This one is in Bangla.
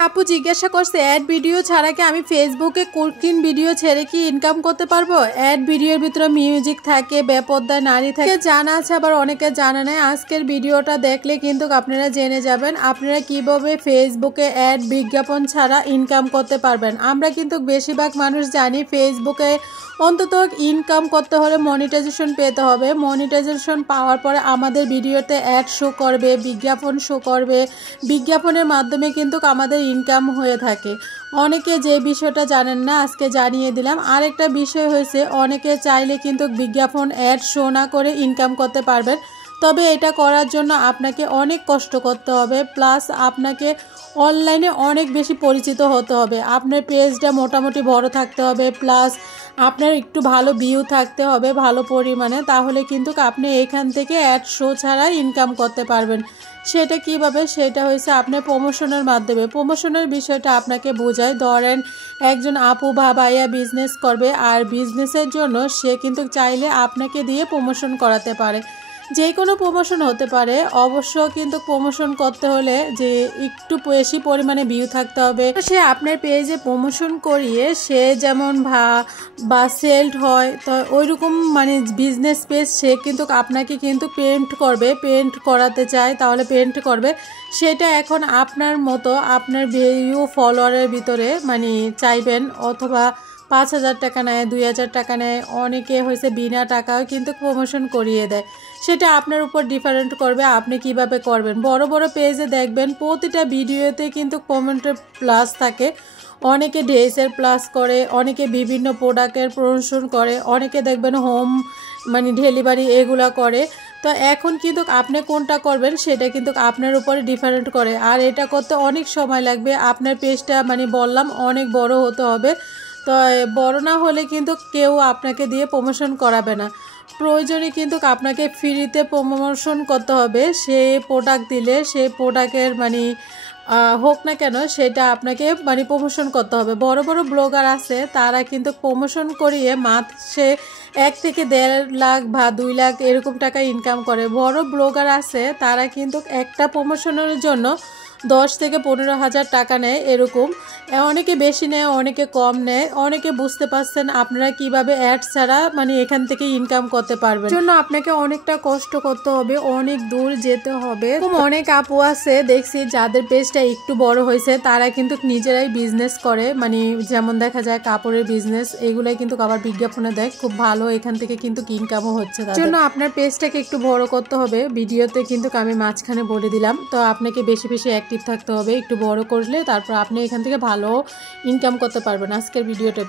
আপু জিজ্ঞাসা করছে অ্যাড ভিডিও ছাড়া কি আমি ফেসবুকে কুকিং ভিডিও ছেড়ে কি ইনকাম করতে পারবো? অ্যাড ভিডিওর ভিতরে মিউজিক থাকে, বেপরদায় নারী থাকে, জানা আছে আবার অনেকে জানা নেই। আজকের ভিডিওটা দেখলে কিন্তু আপনারা জেনে যাবেন আপনারা কিভাবে ফেসবুকে অ্যাড বিজ্ঞাপন ছাড়া ইনকাম করতে পারবেন। আমরা কিন্তু বেশিরভাগ মানুষ জানি ফেসবুকে অন্তত ইনকাম করতে হলে মনিটাইজেশন পেতে হবে। মনিটাইজেশন পাওয়ার পরে আমাদের ভিডিওতে অ্যাড শো করবে, বিজ্ঞাপন শো করবে, বিজ্ঞাপনের মাধ্যমে কিন্তু আমাদের ইনকাম হয়ে থাকে। অনেকে যে বিষয়টা জানেন না, আজকে জানিয়ে দিলাম। আরেকটা বিষয় হয়েছে অনেকে চাইলে কিন্তু বিজ্ঞাপন অ্যাড শো না করে ইনকাম করতে পারবেন, তবে এটা করার জন্য আপনাকে অনেক কষ্ট করতে হবে, প্লাস আপনাকে অনলাইনে অনেক বেশি পরিচিত হতে হবে, আপনার পেজটা মোটামুটি বড় থাকতে হবে, প্লাস আপনার একটু ভালো ভিউ থাকতে হবে ভালো পরিমাণে, তাহলে কিন্তু আপনি এখান থেকে অ্যাড শো ছাড়া ইনকাম করতে পারবেন। সেটা কিভাবে? সেটা হয়েছে আপনার প্রমোশনের মাধ্যমে। প্রমোশনের বিষয়টা আপনাকে বোঝায়। ধরেন একজন আপু বা ভাইয়া বিজনেস করবে, আর বিজনেসের জন্য সে কিন্তু চাইলে আপনাকে দিয়ে প্রমোশন করাতে পারে, যে কোনো প্রমোশন হতে পারে। অবশ্য কিন্তু প্রমোশন করতে হলে যে একটু বেশি পরিমাণে ভিউ থাকতে হবে, সে আপনার পেজে প্রমোশন করিয়ে সে যেমন বা সেলড হয়, তো ওইরকম মানে বিজনেস পেজ সে কিন্তু আপনাকে কিন্তু পেন্ট করবে, পেন্ট করাতে চায় তাহলে পেন্ট করবে। সেটা এখন আপনার মতো আপনার ভিউ ফলোয়ারের ভিতরে মানে চাইবেন, অথবা 5,000 টাকা নেয়, 2,000 টাকা নেয়, অনেকে হয়েছে বিনা টাকাও কিন্তু প্রমোশন করিয়ে দেয়। সেটা আপনার উপর ডিফারেন্ট করবে আপনি কিভাবে করবেন। বড় বড় পেজে দেখবেন প্রতিটা ভিডিওতে কিন্তু কমেন্টের প্লাস থাকে, অনেকে ড্রেসের প্লাস করে, অনেকে বিভিন্ন প্রোডাক্টের প্রমোশন করে, অনেকে দেখবেন হোম মানে ডেলিভারি এগুলা করে। তো এখন কিন্তু আপনি কোনটা করবেন সেটা কিন্তু আপনার উপরে ডিফারেন্ট করে, আর এটা করতে অনেক সময় লাগবে। আপনার পেজটা মানে বললাম অনেক বড় হতে হবে, তো বড় না হলে কিন্তু কেউ আপনাকে দিয়ে প্রমোশন করাবে না। প্রয়োজনে কিন্তু আপনাকে ফ্রিতে প্রমোশন করতে হবে, সে প্রোডাক্ট দিলে সে প্রোডাক্টের মানে হোক না কেন সেটা আপনাকে মানে প্রমোশন করতে হবে। বড় বড় ব্লগার আছে তারা কিন্তু প্রমোশন করিয়ে মাসে 1 থেকে 1.5 লাখ বা 2 লাখ এরকম টাকা ইনকাম করে। বড় ব্লগার আছে তারা কিন্তু একটা প্রমোশনের জন্য 10 থেকে 15,000 টাকা নেয় এরকম। অনেকে বেশি নেয়, অনেকে কম নেয়। অনেকে বুঝতে পারছেন আপনারা কিভাবে অ্যাড ছাড়া মানে এখান থেকে ইনকাম করতে পারবেন। জন্য আপনাকে অনেকটা কষ্ট করতে হবে, অনেক দূর যেতে হবে। অনেক আপু আছে দেখছি যাদের পেজটা একটু বড় হয়েছে তারা কিন্তু নিজেরাই বিজনেস করে, মানে যেমন দেখা যায় কাপড়ের বিজনেস, এগুলাই কিন্তু আবার বিজ্ঞাপনে দেয় খুব ভালো, এখান থেকে কিন্তু ইনকামও হচ্ছে। তার জন্য আপনার পেজটাকে একটু বড় করতে হবে। ভিডিওতে কিন্তু আমি মাঝখানে বলে দিলাম, তো আপনাকে বেশি বেশি অ্যাক্টিভ থাকতে হবে, একটু বড় করলে তারপর আপনি এখান থেকে ভালো ইনকাম করতে পারবেন। আজকের ভিডিওটা